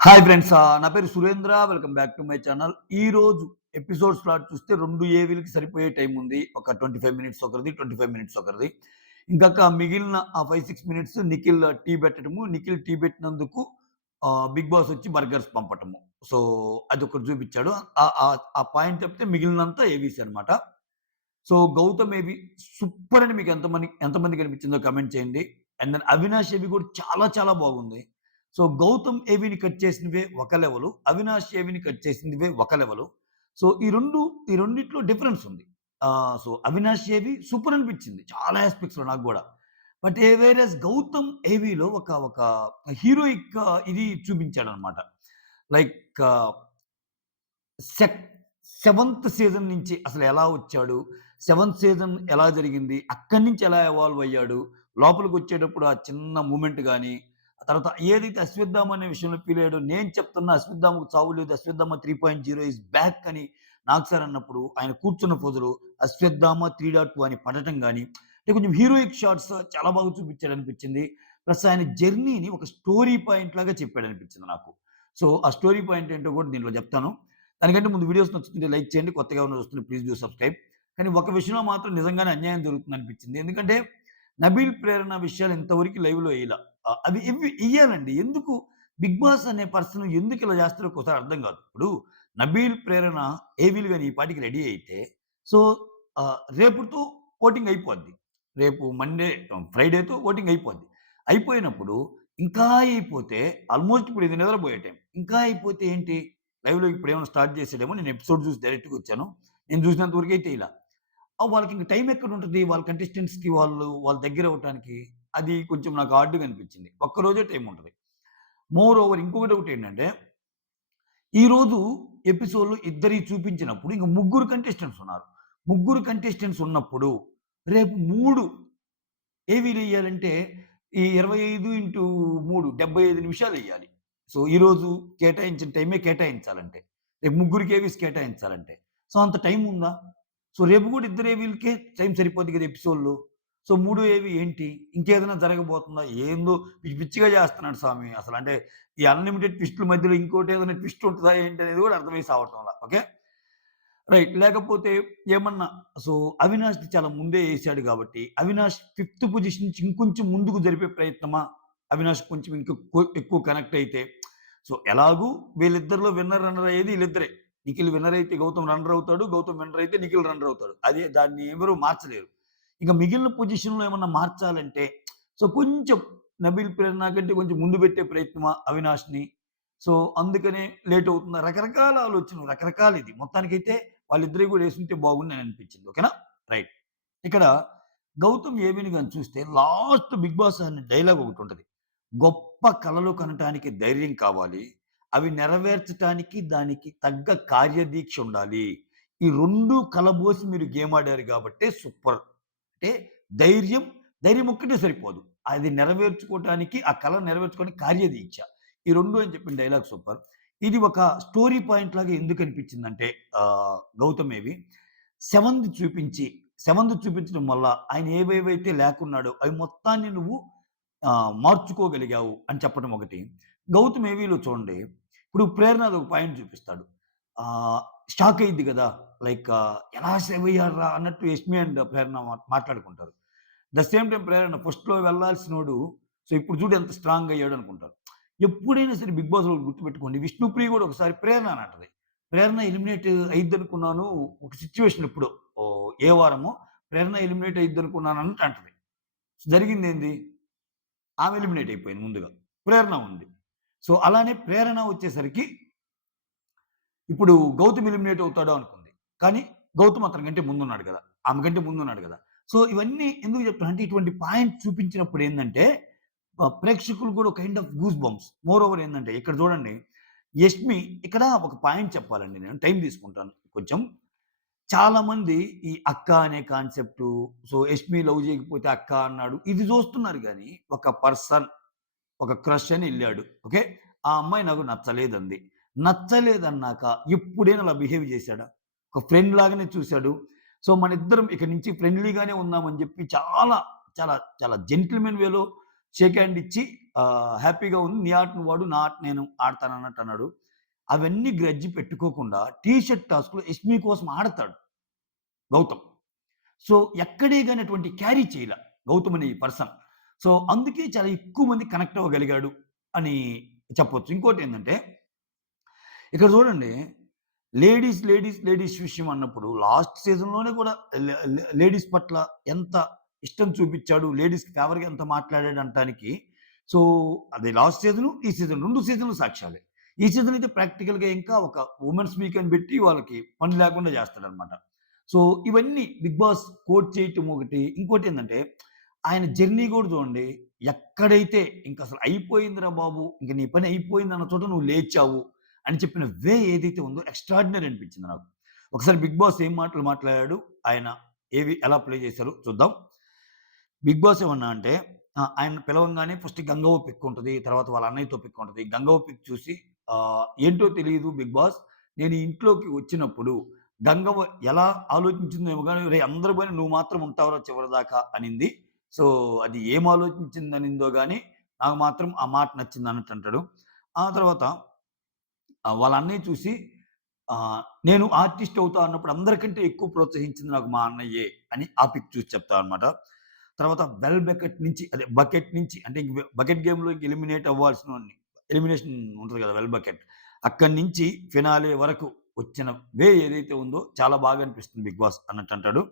Hi friends. నా పేరు Surendra. Welcome back to my channel. ఈరోజు ఎపిసోడ్ స్లాట్ చూస్తే 2 ఏవీలకి సరిపోయే టైం ఉంది. ఒక 25 మినిట్స్ ఒకరిది, 25 మినిట్స్ ఒకరిది. ఇంకొక మిగిలిన ఆ 5, 6 మినిట్స్ నిఖిల్ టీ పెట్టడము. నిఖిల్ టీ పెట్టినందుకు బిగ్ బాస్ వచ్చి బర్గర్స్ పంపటము. సో, అదొకటి చూపిచ్చాడు. ఆ పాయింట్ తప్పితే మిగిలినంతా ఏవీసీ అనమాట. సో, గౌతమ్ ఏవి సూపర్ అని మీకు ఎంతమందికి అనిపించిందో కామెంట్ చేయండి. అండ్ దెన్ అవినాష్ ఏవి కూడా చాలా చాలా బాగుంది. సో, గౌతమ్ ఏవిని కట్ చేసినవే ఒక లెవెలు. అవినాష్ ఏవిని కట్ చేసినవే ఒక లెవెలు. సో, ఈ రెండిట్లో డిఫరెన్స్ ఉంది. సో, అవినాష్ ఏవి సూపర్ అనిపించింది. చాలా యాస్పెక్ట్స్‌లో నాకు గూడా. బట్ వేరేస్ గౌతమ్ ఏవిలో ఒక హీరోయిక్ ఇది చూపించాడనమాట. లైక్ సెక్ సెవెంత్ సీజన్ నుంచి అసలెలా వచ్చాడు? సెవెంత్ సీజన్ ఎలా జరిగింది? అక్కడి నుంచి ఎలా ఎవాల్వ్ అయ్యాడు? లోపలికొచ్చేటప్పుడు ఆ చిన్న మూమెంట్ గాని, ఆ తర్వాత ఏదైతే అశ్వత్థామ అనే విషయంలో ఫీల్ అయ్యాడో, నేను చెప్తున్నా అశ్వత్థామకు చావు లేదు. అశ్వత్థామ 3.0 ఈస్ బ్యాక్ అని నాగ్ సార్ అన్నప్పుడు, ఆయన కూర్చున్న పొజులో అశ్వత్థామ 3.2 అని పడటం గాని, అంటే కొంచెం హీరోయిక్ షాట్స్ చాలా బాగా చూపించాడనిపించింది. ప్లస్ ఆయన జర్నీని ఒక స్టోరీ పాయింట్ లాగా చెప్పాడనిపించింది నాకు. సో, ఆ స్టోరీ పాయింట్ ఏంటో కూడా దీంట్లో చెప్తాను. దానికంటే ముందు వీడియోస్ నచ్చుతుంటే లైక్ చేయండి. కొత్తగా ఎవరైనా చూస్తుంటే ప్లీజ్ డూ సబ్స్క్రైబ్. కానీ ఒక విషయంలో మాత్రం నిజంగానే అన్యాయం జరుగుతుందనిపించింది. ఎందుకంటే నబీల్ ప్రేరణ విషయాలు ఇంతవరకు లైవ్‌లో ఎయల. అవి ఎయ్యాలండి. ఎందుకు బిగ్ బాస్ అనే పర్సన్ ఎందుకు ఇలా చేస్తారో ఒక్కోసారి అర్థం కాదు. ఇప్పుడు నబీల్ ప్రేరణ ఏవీలు గాని ఈ పాటికి రెడీ అయితే సో, రేపుతో ఓటింగ్ అయిపోద్ది. రేపు ఫ్రైడేతో ఓటింగ్ అయిపోద్ది. అయిపోయినప్పుడు ఇంకా అయిపోతే ఆల్మోస్ట్ ఇప్పుడు ఇది నిద్రపోయే టైం. ఇంకా అయిపోతే ఏంటి? లైవ్‌లో ఇప్పుడేమైనా స్టార్ట్ చేసాడేమో. నేను ఎపిసోడ్ చూసి డైరెక్ట్‌గా వచ్చాను. నేను చూసినంత వరకైతే ఇలా. వాళ్ళకింక టైం ఎక్కడుంటది? వాళ్ళ కంటెస్టెంట్స్‌కి వాళ్ళ దగ్గరవ్వటానికి. అది కొంచెం నాకు హార్డ్‌గా అనిపించింది. ఒక్కరోజే టైం ఉంటది. మోర్ ఓవర్ ఇంకొకటొకటేంటంటే, ఈరోజు ఎపిసోడ్‌లో ఇద్దరియి చూపించినప్పుడు ఇంక ముగ్గురు కంటెస్టెంట్స్ ఉన్నారు. ముగ్గురు కంటెస్టెంట్స్ ఉన్నప్పుడు రేపు 3 ఏవీలెయ్యాలంటే ఈ 25/3 75 నిమిషాలెయ్యాలి. సో, ఈరోజు కేటాయించిన టైమే కేటాయించాలంటే. రేపు ముగ్గురికి ఏవీస్ కేటాయించాలంటే. సో, అంత టైం ఉందా? సో, రేపు గూడా ఇద్దరు ఏవీలకే టైం సరిపోద్ది కదా ఎపిసోడ్‌లో. సో, మూడో ఏవి ఏంటి? ఇంకేదైనా జరగబోతుందా? ఏందో పిచ్చి పిచ్చిగా చేస్తున్నాడు స్వామి. అసలంటే ఈ అన్‌లిమిటెడ్ ట్విస్ట్‌ల మధ్యలో ఇంకోటేదైనా ట్విస్ట్ ఉంటదా ఏంటి అనేది గూడా అర్థమై సావటంలా. ఓకే. రైట్. లేకపోతే ఏమన్నా సో, అవినాష్‌ని చాలా ముందే ఏసాడు గాబట్టి, అవినాష్ ఫిఫ్త్ పొజిషన్ నుంచి ఇంకొంచెం ముందుకు జరిపే ప్రయత్నమా? అవినాష్ కొంచెం ఎక్కువ కనెక్ట్ అయితే. సో, ఎలాగూ వీళ్ళిద్దరిలో విన్నర్, రన్నర్ అయ్యేది ఈళ్ళిద్దరే. నిఖిల్ విన్నర్ అయితే గౌతమ్ రన్నర్ అవుతాడు. గౌతమ్ విన్నర్ అయితే నిఖిల్ రన్నర్ అవుతాడు. అదే దాన్ని ఎవరు మార్చలేరు. ఇక మిగిలిన పొజిషన్‌లో ఏమన్నా మార్చాలంటే సో, కొంచెం నబీల్ ప్రేరణ కంటే కొంచెం ముందు పెట్టే ప్రయత్నమా అవినాష్‌ని? సో, అందుకనే లేట్ అవుతుందా? రకరకాల ఆలోచనలు, రకరకాలిది. మొత్తానికైతే వాళ్ళిద్దరియి గూడా యేసుంటే బాగుండని అనిపించింది. ఓకేనా? రైట్. ఇక్కడ గౌతమ్ ఏవిని గాని చూస్తే లాస్ట్ 'బిగ్ బాస్' అనే డైలాగ్ ఒకటుంటది. గొప్ప కలలు కనటానికి ధైర్యం కావాలి. అవి నెరవేర్చటానికి దానికి తగ్గ కార్యదీక్ష ఉండాలి. ఈ 2 కలబోసి మీరు గేమ్ ఆడారు గాబట్టే సూపర్. అంటే ధైర్యం, ధైర్యం ఒక్కటే సరిపోదు. అది నెరవేర్చుకోవటానికి ఆ కల నెరవేర్చుకోవడానికి కార్యదీక్ష. ఈ 2 అని చెప్పిన డైలాగ్ సూపర్. ఇది ఒక స్టోరీ పాయింట్ లాగా ఎందుకనిపించిందంటే గౌతమ్ ఏవి సెవెంత్ చూపించడం వల్ల ఆయన ఏవేవైతే లేకున్నాడో అవి మొత్తాన్ని నువ్వు మార్చుకోగలిగావు అని చెప్పడం ఒకటి. గౌతమ్ ఏవిలో చూడండి, ఇప్పుడు ప్రేరణ అదొక పాయింట్ చూపిస్తాడు. ఆహ్, షాక్ అయ్యిద్ది గదా! లైక్ ఎలా సేవ్ అయ్యార్రా అన్నట్టు యష్మి అండ్ ప్రేరణ మాట్లాడుకుంటారు. ద సేమ్ టైమ్ ప్రేరణ ఫస్ట్‌లో వెళ్ళాల్సినోడు సో ఇప్పుడు చూడు ఎంత స్ట్రాంగ్ అయ్యాడు అనుకుంటారు. ఎప్పుడైనా సరే 'బిగ్ బాస్‌లో' ఒకటి గుర్తుపెట్టుకోండి. విష్ణుప్రియ గూడా ఒకసారి ప్రేరణ అని అంటది. ప్రేరణ ఎలిమినేట్ అయ్యిద్దనుకున్నాను. ఒక సిట్యుయేషన్ ఎప్పుడో ఏ వారమో ప్రేరణ ఎలిమినేట్ అయ్యిద్దనుకున్నాను అన్నట్టు అంటది. జరిగిందేంది? ఆమె ఎలిమినేట్ అయిపోయింది ముందుగా. ప్రేరణ ఉంది. సో, అలానే ప్రేరణ వచ్చేసరికి ఇప్పుడు గౌతమ్ ఎలిమినేట్ అవుతాడు అనుకుంది. కానీ గౌతమ్ అతనికంటే ముందున్నాడు గదా! ఆమె కంటే ముందున్నాడు గదా! సో, ఇవన్నీ ఎందుకు చెప్తున్నా అంటే ఇటువంటి పాయింట్ చూపించినప్పుడు ఏందంటే ప్రేక్షకులు కూడా kind of goose bumps. More over ఏందంటే ఇక్కడ చూడండి యష్మి ఇక్కడ ఒక పాయింట్ చెప్పాలండి నేను టైం తీసుకుంటాను కొంచెం. చాలామంది ఈ అక్క అనే కాన్సెప్టు సో, యష్మి లవ్ చేయకపోతే అక్క అన్నాడు. ఇది చూస్తున్నారు గానీ ఒక పర్సన్ ఒక క్రష్ అని ఎళ్ళాడు. ఓకే. ఆ అమ్మాయి నాకు నచ్చలేదంది. నచ్చలేదన్నాక ఎప్పుడైనా అలా బిహేవ్ చేశాడా? ఒక ఫ్రెండ్ లాగానే చూసాడు. సో, మనిద్దరం ఇక నుంచి ఫ్రెండ్లీగానే ఉందామని చెప్పి చాలా, చాలా, చాలా జెంటిల్‌మెన్ వేలో షేక్ హ్యాండ్ ఇచ్చి హ్యాపీగా ఉంది. నీ ఆట నువ్వు ఆడు. నా ఆట నేను ఆడతానన్నట్టు అన్నాడు. అవన్నీ గ్రడ్జ్ పెట్టుకోకుండా టీ షర్ట్ టాస్క్‌లో యష్మి కోసం ఆడతాడు గౌతమ్. సో, ఎక్కడే గాని అటువంటి క్యారీ చేయల గౌతమ్ అనే ఈ పర్సన్. సో, అందుకే చాలా ఎక్కువ మంది కనెక్ట్ అవ్వగలిగాడు అని చెప్పొచ్చు. ఇంకోటేందంటే ఇక్కడ చూడండి లేడీస్ విషయం అన్నప్పుడు లాస్ట్ సీజన్‌లోనే కూడా లే లే లేడీస్ పట్ల ఎంత ఇష్టం చూపిచ్చాడు, లేడీస్‌కి ఫేవర్‌గా ఎంత మాట్లాడాడు అనటానికి సో, అది లాస్ట్ సీజను, ఈ సీజన్ 2 సీజన్‌లు సాక్ష్యాలే. ఈ సీజన్ అయితే ప్రాక్టికల్‌గా ఇంకా ఒక వుమెన్స్ వీక్ అని పెట్టి వాళ్ళకి పని లేకుండా చేస్తాడనమాట. సో, ఇవన్నీ 'బిగ్ బాస్' కోట్ చేయటం ఒకటి. ఇంకోటేందంటే ఆయన జర్నీ కూడా చూడండి. ఎక్కడైతే ఇంకసలు అయిపోయిందిరా బాబు! ఇంక నీ పని అయిపోయిందన్న చోట నువ్వు లేచావు అని చెప్పిన వే ఏదైతే ఉందో ఎక్స్‌ట్రార్డినరీ అనిపించింది నాకు. ఒకసారి 'బిగ్ బాస్' ఏం మాటలు మాట్లాడాడు, ఆయన ఎలా ప్లే చేశారో చూద్దాం. 'బిగ్ బాస్' ఏమన్నా అంటే ఆయన పిలవంగానే ఫస్ట్ గంగవ్వ పిక్ ఉంటది. తర్వాత వాళ్ళ అన్నయ్యతో పిక్ ఉంటది. గంగవ్వ పిక్ చూసి ఏంటో తెలీదు 'బిగ్ బాస్' నేను ఈ ఇంట్లోకి వచ్చినప్పుడు గంగవ్వ ఎలా ఆలోచించిందేమో గాని, "రేయ్! అందరూ పోయినా నువ్వు మాత్రం ఉంటావురా చివరిదాకా" అనింది. సో, అది ఏం ఆలోచించిందనిందో గాని, నాకు మాత్రం ఆ మాట నచ్చిందన్నట్టు అంటాడు. ఆ తర్వాత వాళ్ళ అన్నయ్య చూసి నేను ఆర్టిస్ట్ అవుతా అన్నప్పుడు అందరికంటే ఎక్కువ ప్రోత్సహించింది నాకు మా అన్నయ్యే అని ఆ పిక్ చూసి చెప్తాడనమాట. తర్వాత బకెట్ నుంచి అంటే ఇంక బకెట్ గేమ్‌లో ఇంక ఎలిమినేట్ అవ్వాల్సినోడిని ఎలిమినేషన్ ఉంటది కదా! బకెట్. అక్కడి నుంచి ఫినాలే వరకు వచ్చిన ఏదైతే ఉందో చాలా బాగా అనిపిస్తుంది 'బిగ్ బాస్' అన్నట్టు అంటాడు.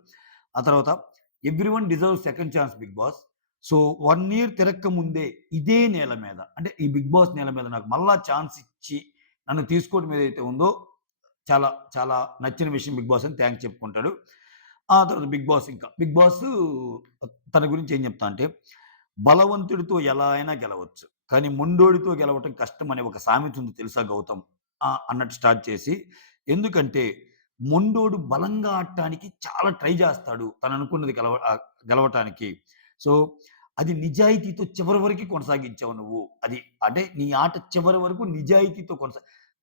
ఆ తర్వాత everyone deserves second chance 'Bigg Boss.' So, 1 year తిరక్క ముందే ఇదే నేల మీద అంటే ఈ 'బిగ్ బాస్' నేల మీద నాకు మళ్ళా ఛాన్స్ ఇచ్చి నన్ను తీసుకోవడం ఏదైతే ఉందో చాలా, చాలా నచ్చిన విషయం 'బిగ్ బాస్' అని థాంక్స్ చెప్పుకుంటాడు. ఆ తర్వాత 'బిగ్ బాస్' తన గురించి ఏం చెప్తా అంటే, బలవంతుడితో ఎలా అయినా గెలవచ్చు. కానీ మొండోడితో గెలవటం కష్టం అనే ఒక సామెత ఉంది తెలుసా గౌతమ్? అన్నట్టు స్టార్ట్ చేసి, ఎందుకంటే మొండోడు బలంగా ఆడటానికి చాలా ట్రై చేస్తాడు. తను అనుకున్నది గెలవటానికి. సో, అది నిజాయితీతో చివరి వరకి కొనసాగించావు నువ్వు. అది అంటే నీ ఆట చివరి వరకు నిజాయితీతో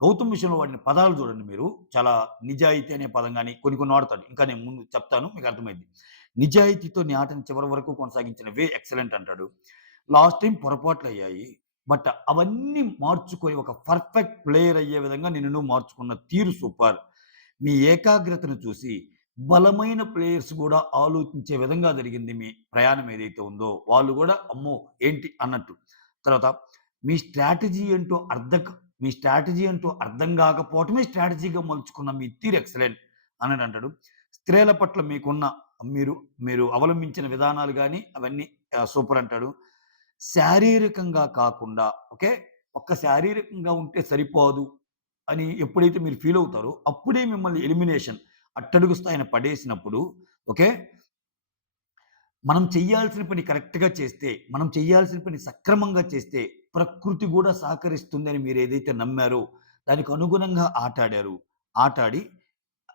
గౌతమ్ విషయంలో వాడిన పదాలు చూడండి మీరు. చాలా నిజాయితీ అనే పదం గాని కొన్ని కొన్ని వాడతాడు. ఇంకా నేను ముందు చెప్తాను మీకు అర్థమైద్ది. నిజాయితీతో నీ ఆటని చివరి వరకు కొనసాగించిన ఎక్సలెంట్ అంటాడు. లాస్ట్ టైమ్ పొరపాట్లయ్యాయి. బట్ అవన్నీ మార్చుకొని ఒక పర్ఫెక్ట్ ప్లేయర్ అయ్యే విధంగా నిన్ను నువ్వు మార్చుకున్న తీరు సూపర్. మీ ఏకాగ్రతను చూసి బలమైన ప్లేయర్స్ గూడా ఆలోచించే విధంగా జరిగింది మీ ప్రయాణం ఏదైతే ఉందో. వాళ్ళు గూడా అమ్మో! ఏంటి అన్నట్టు. తర్వాత మీ స్ట్రాటజీ ఏంటో మీ స్ట్రాటజీ ఏంటో అర్థం గాకపోవటమే స్ట్రాటజీగా మలుచుకున్న మీ తీరు ఎక్సలెంట్ అనంటాడు. స్త్రీల పట్ల మీరు మీరు అవలంబించిన విధానాలు గాని అవన్నీ సూపర్ అంటాడు. శారీరకంగా కాకుండా ఓకే. శారీరకంగా ఉంటే సరిపోదు అని ఎప్పుడైతే మీరు ఫీల్ అవుతారో అప్పుడే మిమ్మల్ని ఎలిమినేషన్ అట్టడుగు స్థాయిన పడేసినప్పుడు ఓకే. మనం చెయ్యాల్సిన పని కరెక్ట్‌గా చేస్తే, మనం చెయ్యాల్సిన పని సక్రమంగా చేస్తే, ప్రకృతి గూడా సహకరిస్తుందని మీరేదైతే నమ్మారో, దానికి అనుగుణంగా ఆటాడారు. ఆటాడి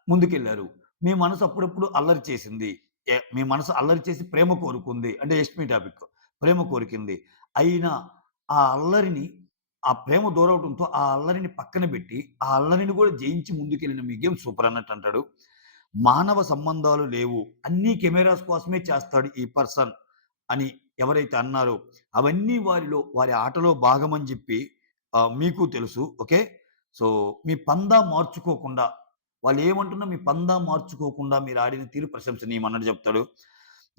ముందుకెళ్లారు. మీ మనసు అప్పుడప్పుడు అల్లరి చేసింది. మీ మనసు అల్లరి చేసి ప్రేమ కోరుకుంది. అంటే యష్మి టాపిక్. ప్రేమ కోరికింది. అయినా ఆ అల్లరిని, ఆ ప్రేమ దూరవటంతో ఆ అల్లరిని పక్కన బెట్టి, ఆ అల్లరిని గూడా జయించి ముందుకెళ్ళిన మీ గేమ్ సూపర్ అన్నట్టు అంటాడు. మానవ సంబంధాలు లేవు. అన్నీ కెమెరాస్ కోసమే చేస్తాడు ఈ పర్సన్ అని ఎవరైతే అన్నారో, అవన్నీ వారి ఆటలో భాగమని జెప్పి మీకు తెలుసు. ఓకే. సో, మీ పందా మార్చుకోకుండా వాళ్ళేమంటున్నా మీ పందా మార్చుకోకుండా మీరాడిన తీరు ప్రశంసనీయం అన్నట్టు జెప్తాడు.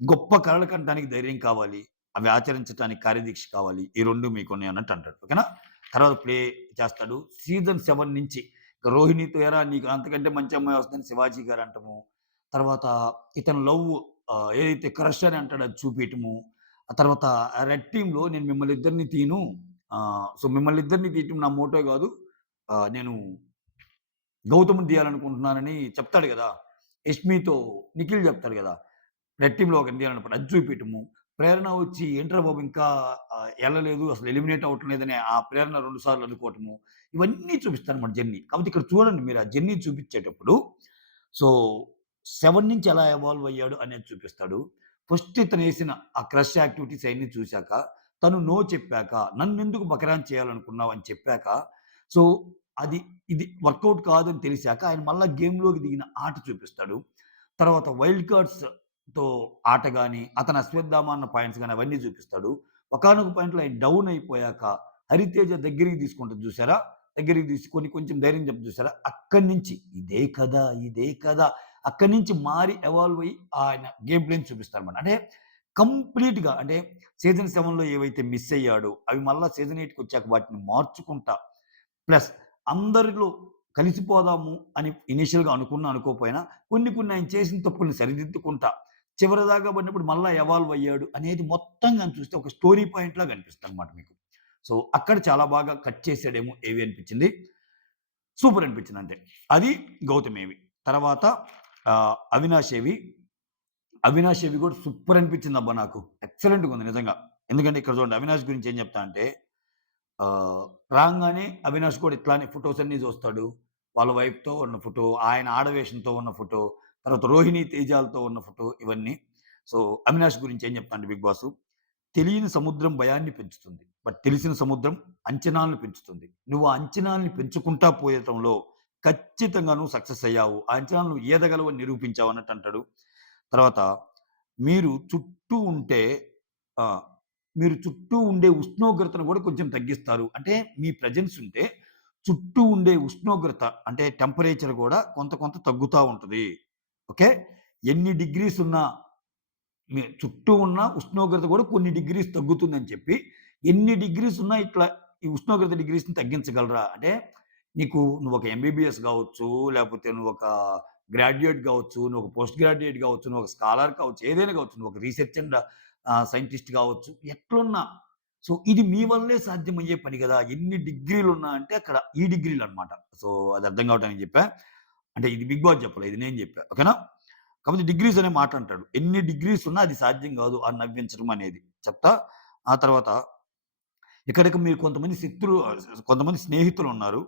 గొప్ప కలలు కనటానికి ధైర్యం కావాలి. అవి ఆచరించటానికి కార్యదీక్ష కావాలి. ఈ 2 మీకున్నాయి అన్నట్టు అంటాడు. ఓకేనా? తర్వాత ప్లే చేస్తాడు. సీజన్ 7 నుంచి రోహిణితో "ఏరా నీకు అంతకంటే మంచి అమ్మాయి వస్తుందని" శివాజీ గారు అంటము. తర్వాత ఇతను ఏదైతే క్రష్ అని అంటాడో అది చూపియటము. ఆ తర్వాత రెడ్ టీమ్‌లో నేను మిమ్మల్ని ఇద్దరిని తీయను. సో, మిమ్మల్ని ఇద్దరిని తీయటం నా మోటో గాదు. నేను గౌతమ్‌ని తీయాలనుకుంటున్నానని చెప్తాడు గదా! యష్మితో నిఖిల్ జెప్తాడు గదా! రెడ్ టీమ్‌లో ఒకరిని తీయాలన్నప్పుడు అది చూపియటము. ప్రేరణ వచ్చి ఏంట్రా బాబు ఇంకా ఎళ్ళలేదు. అసలు ఎలిమినేట్ అవ్వటం లేదని ఆ ప్రేరణ 2 సార్లు అనుకోవటము. ఇవన్నీ చూపిస్తారన్నమాట జర్నీ. కాపోతే ఇక్కడ చూడండి మీరు ఆ జర్నీ చూపిచ్చేటప్పుడు సో, 7 నుంచి ఎలా ఎవాల్వ్ అయ్యాడు అనేది చూపిస్తాడు. ఫస్ట్ ఇతనేసిన ఆ క్రష్ యాక్టివిటీస్ అయన్నీ చూసాక, తను నో చెప్పాక, నన్నెందుకు బకరాన్ చేయాలనుకున్నావు అని చెప్పాక, సో, అది ఇది వర్కౌట్ కాదని తెలిసాక ఆయన మళ్ళా గేమ్‌లోకి దిగిన ఆట చూపిస్తాడు. తర్వాత వైల్డ్ కార్డ్స్‌తో ఆట గాని, అతని అశ్వత్థామ అన్న పాయింట్స్ గాని అవన్నీ చూపిస్తాడు. ఒకానొక పాయింట్‌లో ఆయన డౌన్ అయిపోయాక హరితేజ దగ్గరికి తీసుకుంటది చూసారా? దగ్గరికి తీసుకొని కొంచెం ధైర్యం చెప్తది చూసారా? అక్కడి నుంచి ఇదే కదా! ఇదే కదా! అక్కడి నుంచి మారి ఎవాల్వ్ అయ్యి ఆయన గేమ్ ప్లేని చూపిస్తారన్నమాట. అంటే కంప్లీట్‌గా అంటే సీజన్ 7లో ఏవైతే మిస్ అయ్యాడో అవి మళ్ళా సీజన్ 8కొచ్చాక వాటిని మార్చుకుంటా ప్లస్ అందరిలో కలిసిపోదాము అని ఇనీషియల్‌గా అనుకున్నా, అనుకోకపోయినా కొన్ని కొన్ని ఆయన చేసిన తప్పుల్ని సరిదిద్దుకుంటా, చివరిదాకా పడినప్పుడు మళ్ళా ఎవాల్వ్ అయ్యాడు అనేది మొత్తం గాని చూస్తే ఒక స్టోరీ పాయింట్‌లాగా అనిపిస్తదనమాట మీకు. సో, అక్కడ చాలా బాగా కట్ చేసాడేమో ఏవి అనిపించింది. సూపర్ అనిపించింది అంతే. అది 'గౌతమ్ ఏవి.' తర్వాత 'అవినాష్ ఏవి.' 'అవినాష్ ఏవి' కూడా సూపర్ అనిపించిందబ్బా నాకు. ఎక్సలెంట్‌గా ఉంది నిజంగా. ఎందుకంటే ఇక్కడ చూడండి 'అవినాష్' గురించి ఏం చెప్తా అంటే ఆహ్, రాంగానే అవినాష్ కూడా ఇట్లానే ఫోటోస్ అన్నీ చూస్తాడు. వాళ్ళ వైఫ్‌తో ఉన్న ఫోటో, ఆయన ఆడవేషంతో ఉన్న ఫోటో, తర్వాత రోహిణి తేజాలతో ఉన్న ఫోటో ఇవన్నీ. సో, అవినాష్ గురించి ఏం చెప్తా అంటే 'బిగ్ బాసు' తెలియని సముద్రం భయాన్ని పెంచుతుంది. బట్ తెలిసిన సముద్రం అంచనాలను పెంచుతుంది. నువ్వు ఆ అంచనాల్ని పెంచుకుంటా పోయటంలో ఖచ్చితంగా నువ్వు సక్సెస్ అయ్యావు. ఆ అంచనాలు నువ్వు ఈదగలవని నిరూపించావు అన్నట్టు అంటాడు. తర్వాత మీరు చుట్టూ ఉంటే ఆ! మీరు చుట్టూ ఉండే ఉష్ణోగ్రతను గూడా కొంచెం తగ్గిస్తారు. అంటే మీ ప్రెజెన్స్ ఉంటే చుట్టూ ఉండే ఉష్ణోగ్రత అంటే టెంపరేచర్ గూడా కొంత కొంత తగ్గుతా ఉంటది. ఓకే. ఎన్ని డిగ్రీస్ ఉన్నా మీ చుట్టూ ఉన్న ఉష్ణోగ్రత గూడా కొన్ని డిగ్రీస్ తగ్గుతుందని చెప్పి, ఎన్ని డిగ్రీస్ ఉన్నా ఇట్లా ఈ ఉష్ణోగ్రత డిగ్రీస్‌ని తగ్గించగలరా? అంటే నువ్వొక ఎంబీబీఎస్ గావచ్చు, లేపోతే నువ్వొక గ్రాడ్యుయేట్ గావచ్చు, నువ్వొక పోస్ట్ గ్రాడ్యుయేట్ గావచ్చు, నువ్వొక స్కాలర్ కావచ్చు, ఏదైనా గావచ్చు. నువ్వొక రీసెర్చ్ అండ్ సైంటిస్ట్ గావచ్చు. ఎట్లున్నా సో, ఇది మీ వల్లే సాధ్యమయ్యే పని గదా! ఎన్ని డిగ్రీలున్నా అంటే అక్కడ ఈ డిగ్రీలనమాట. సో, అది అర్థం కావటానికి జెప్పా. అంటే ఇది బిగ్ బాస్ చెప్పలే. ఇది నేను జెప్పా. ఓకేనా? కాపోతే డిగ్రీస్ అనే మాట అంటాడు. ఎన్ని డిగ్రీస్ ఉన్నా అది సాధ్యం గాదు. ఆ నవ్వించడం అనేది. చెప్తా. ఆ తర్వాత ఇక్కడికి మీరు కొంతమంది స్నేహితులున్నారు.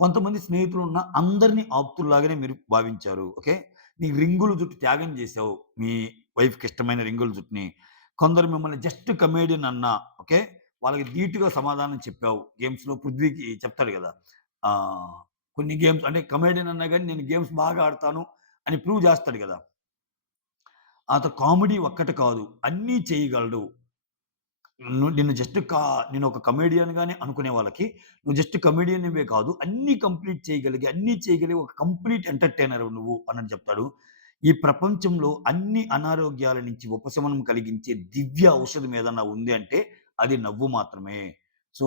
కొంతమంది స్నేహితులున్న అందరిని ఆప్తుల్లాగానే మీరు భావించారు. ఓకే. నీ రింగుల జుట్టు త్యాగం జేశావు. మీ వైఫ్‌కి ఇష్టమైన రింగుల జుట్టుని. కొందరు మిమ్మల్ని జస్ట్ కమేడియన్ అన్నా, ఓకే. వాళ్ళకి ధీటుగా సమాధానం చెప్పావు. గేమ్స్‌లో పృథ్వీకి చెప్తాడు గదా! ఆహ్, కొన్ని గేమ్స్ అంటే కమేడియన్ అన్నా గాని నేను గేమ్స్ బాగా ఆడతాను అని ప్రూవ్ జేస్తాడు గదా! కామెడీ ఒక్కటి కాదు. అన్నీ చేయగలడు. నిన్ను జస్ట్ నేనొక కమెడియన్‌గానే అనుకునే వాళ్ళకి, నువ్వు జస్ట్ కమెడియన్‌వే కాదు, అన్నీ కంప్లీట్ చేయగలిగి, అన్నీ చేయగలిగే ఒక కంప్లీట్ ఎంటర్‌టైనర్ నువ్వు అన్నట్టు చెప్తాడు. ఈ ప్రపంచంలో అన్ని అనారోగ్యాల నుంచి ఉపశమనం కలిగించే దివ్య ఔషధం ఏదన్నా ఉంది అంటే, అది నవ్వు మాత్రమే. సో,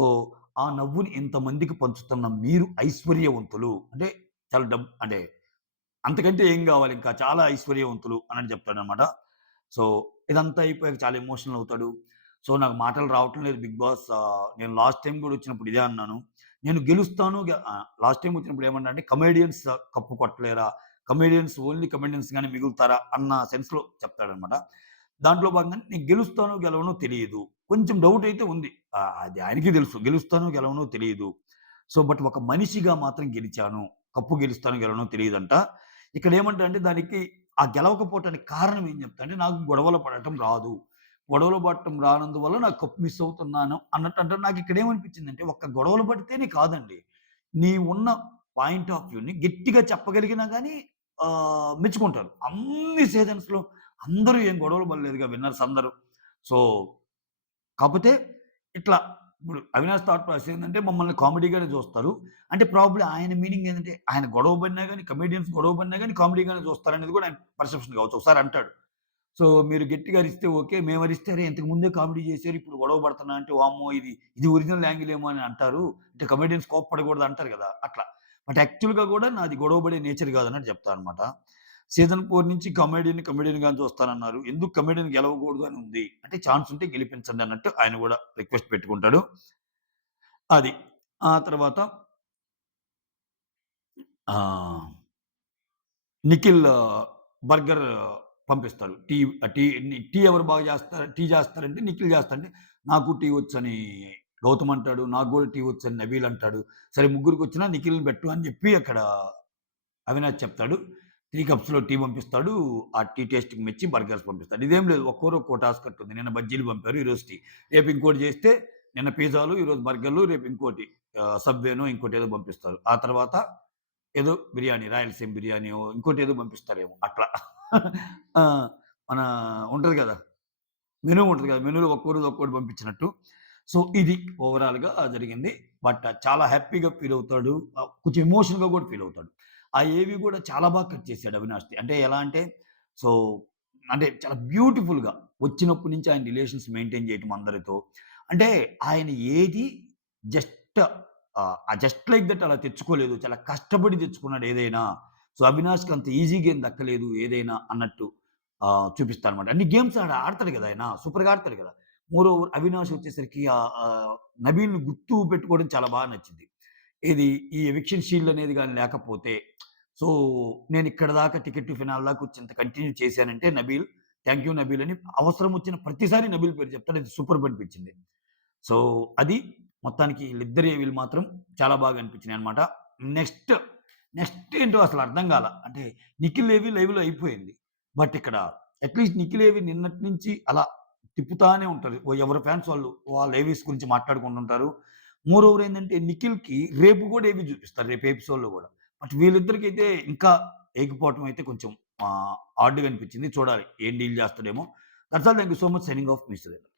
ఆ నవ్వుని ఇంతమందికి పంచుతున్న మీరు ఐశ్వర్యవంతులు. అంటే చాలా అంటే అంతకంటే ఏం గావాలి ఇంకా చాలా ఐశ్వర్యవంతులు అన్నట్టు చెప్తాడనమాట. సో, ఇదంతా అయిపోయాక చాలా ఎమోషనల్ అవుతాడు. సో, నాకు మాటలు రావటం లేదు బిగ్ బాస్. నేను లాస్ట్ టైమ్ గూడా వచ్చినప్పుడు ఇదే అన్నాను. నేను గెలుస్తాను లాస్ట్ టైమ్ వచ్చినప్పుడు ఏమన్నా అంటే కమెడియన్స్ కప్పు కొట్టలేరా? ఓన్లీ కమెడియన్స్ గానే మిగులుతారా? అన్న సెన్స్‌లో చెప్తాడనమాట. దాంట్లో భాగంగానే నేను గెలుస్తానో, గెలవనో తెలీదు. కొంచెం డౌట్ అయితే ఉంది. అది ఆయనకి తెలుసు. గెలుస్తానో, గెలవనో తెలీదు. సో, బట్ ఒక మనిషిగా మాత్రం గెలిచాను. కప్పు గెలుస్తానో, గెలవనో తెలీదంట. ఇక్కడేమంటాడంటే దానికి ఆ గెలవకపోవటానికి కారణం ఏం చెప్తా అంటే, నాకు గొడవలు పడటం రాదు. గొడవలు పడటం రానందువల్ల నాకు కప్ మిస్ అవుతున్నాను అన్నట్టు అంటాడు. నాకిక్కడేమనిపించిందంటే, ఒక్క గొడవలు పడితేనే కాదండి. నీవున్న పాయింట్ ఆఫ్ వ్యూని గట్టిగా చెప్పగలిగినా గాని మెచ్చుకుంటారు. అన్ని సీజన్స్‌లో అందరూ ఏం గొడవలు పడలేదుగా విన్నర్స్ అందరూ. సో కాపోతే ఇట్లా ఇప్పుడు అవినాష్ థాట్ ప్రాసెస్ ఏందంటే మమ్మల్ని కామెడీగానే చూస్తారు. అంటే ప్రాబబ్లీ ఆయన మీనింగ్ ఏందంటే ఆయన గొడవ పడినా గాని, కమెడియన్స్ గొడవ పడినా గాని కామెడీగానే చూస్తారనేది కూడా ఆయన పర్సెప్షన్ కావచ్చు. ఒకసారి అంటాడు. సో మీరు గట్టిగా అరిస్తే ఓకే. మేము అరిస్తే అరే! ఇంతకు ముందే కామెడీ చేసారు. ఇప్పుడు గొడవ పడుతున్నా అంటే వామ్మో! ఇది ఒరిజినల్ యాంగిల్ ఏమో అని అంటారు. అంటే కమెడియన్స్ కోప్పడకూడదు అంటారు కదా! అట్లా. బట్ యాక్చువల్‌గా కూడా నాది గొడవ పడే నేచర్ కాదన్నట్టు చెప్తా అనమాట. సీజన్ 4 నుంచి కమెడియన్‌గానే చూస్తానన్నారు. ఎందుకు కమెడియన్ గెలవకూడదు అని ఉంది. అంటే ఛాన్స్ ఉంటే గెలిపించండి అన్నట్టు ఆయన గూడా రిక్వెస్ట్ పెట్టుకుంటాడు. అది. ఆ తర్వాత ఆహ్, నిఖిల్ బర్గర్ పంపిస్తాడు. టీ టీ ఎవరు బాగా చేస్తారు? టీ చేస్తారంటే నిఖిల్ చేస్తాడంటే, నాకు టీ వచ్చని గౌతమ్ అంటాడు. నాకు గూడా టీ వచ్చని నబీల్ అంటాడు. సరే ముగ్గురికొచ్చినా నిఖిల్‌ని పెట్టు అని చెప్పి అక్కడ అవినాష్ చెప్తాడు. 3 కప్స్‌లో టీ పంపిస్తాడు. ఆ టీ టేస్ట్‌కి మెచ్చి బర్గర్స్ పంపిస్తాడు. ఇదేం లేదు ఒక్కోరు ఒక్కో టాస్క్ అట్టుంది. నిన్న బజ్జీలు పంపారు. ఈరోజు టీ. రేపు ఇంకోటి చేస్తే నిన్న పిజ్జాలు, ఈరోజు బర్గర్‌లు, రేపు ఇంకోటి సబ్‌వేనో ఇంకోటేదో పంపిస్తారు. ఆ తర్వాత ఏదో బిర్యానీ, రాయలసీమ బిర్యానీయో ఇంకోటేదో పంపిస్తారేమో అట్లా. ఆ! మన ఉంటది కదా! మెనూ ఉంటది కదా! మెనూలో ఒక్కో రోజు ఒక్కోటి పంపించినట్టు. సో, ఇది ఓవరాల్‌గా జరిగింది. బట్ చాలా హ్యాపీగా ఫీల్ అవుతాడు. కొంచెం ఎమోషనల్‌గా కూడా ఫీల్ అవుతాడు. ఆ ఏవి కూడా చాలా బాగా కట్ చేసాడు అవినాష్‌ది. అంటే ఎలా అంటే సో, అంటే చాలా బ్యూటిఫుల్‌గా వచ్చినప్పటి నుంచి ఆయన రిలేషన్స్ మెయింటైన్ చేయటం అందరితో. అంటే ఆయన ఏది జస్ట్ జస్ట్ లైక్ దట్ అలా తెచ్చుకోలేదు. చాలా కష్టపడి తెచ్చుకున్నాడు ఏదైనా. సో, అవినాష్‌కి అంత ఈజీగా ఏం దక్కలేదు ఏదైనా అన్నట్టు చూపిస్తారనమాట. అన్ని గేమ్స్ ఆడతాడు గదా! ఆయన. సూపర్‌గా ఆడతాడు గదా! మోరోవర్ అవినాష్ వచ్చేసరికి నబీల్‌ని గుర్తు పెట్టుకోవడం చాలా బాగా నచ్చింది. ఏది ఈ ఎవిక్షన్ షీల్డ్ అనేది గాని లేకపోతే సో, నేనిక్కడి దాకా టికెట్ టు ఫినాల్ దాకా వచ్చి ఇంత కంటిన్యూ చేశానంటే నబీల్, థాంక్ యూ నబీల్ అని అవసరం వచ్చిన ప్రతిసారి నబీల్ పేరు చెప్తాడు. అది సూపర్బ్ అనిపించింది. సో, అది మొత్తానికి ఈళ్ళిద్దరి ఏవిలు మాత్రం చాలా బాగా అనిపించినాయన్నమాట. నెక్స్ట్, నెక్స్ట్ ఏంటో అసలు అర్థం గాల. అంటే నిఖిల్ ఏవి లైవ్‌లో అయిపోయింది. బట్ ఇక్కడ అట్‌లీస్ట్ నిఖిల్ ఏవి నిన్నటి నుంచి అలా తిప్పుతానే ఉంటారు. ఎవరి ఫ్యాన్స్ వాళ్ళు వాళ్ళ ఏవీస్ గురించి మాట్లాడుకుంటుంటారు. మోరోవర్ ఏందంటే నిఖిల్‌కి రేపు గూడా ఏవి చూపిస్తారు. రేపు ఎపిసోడ్‌లో గూడా. బట్ వీళ్ళిద్దరికైతే ఇంకా ఏగిపోవటం అయితే కొంచెం హార్డ్‌గా అనిపించింది. చూడాలి ఏం డీల్ చేస్తాడేమో. That's all. Thank you so much. Signing off మీ సురేంద్ర.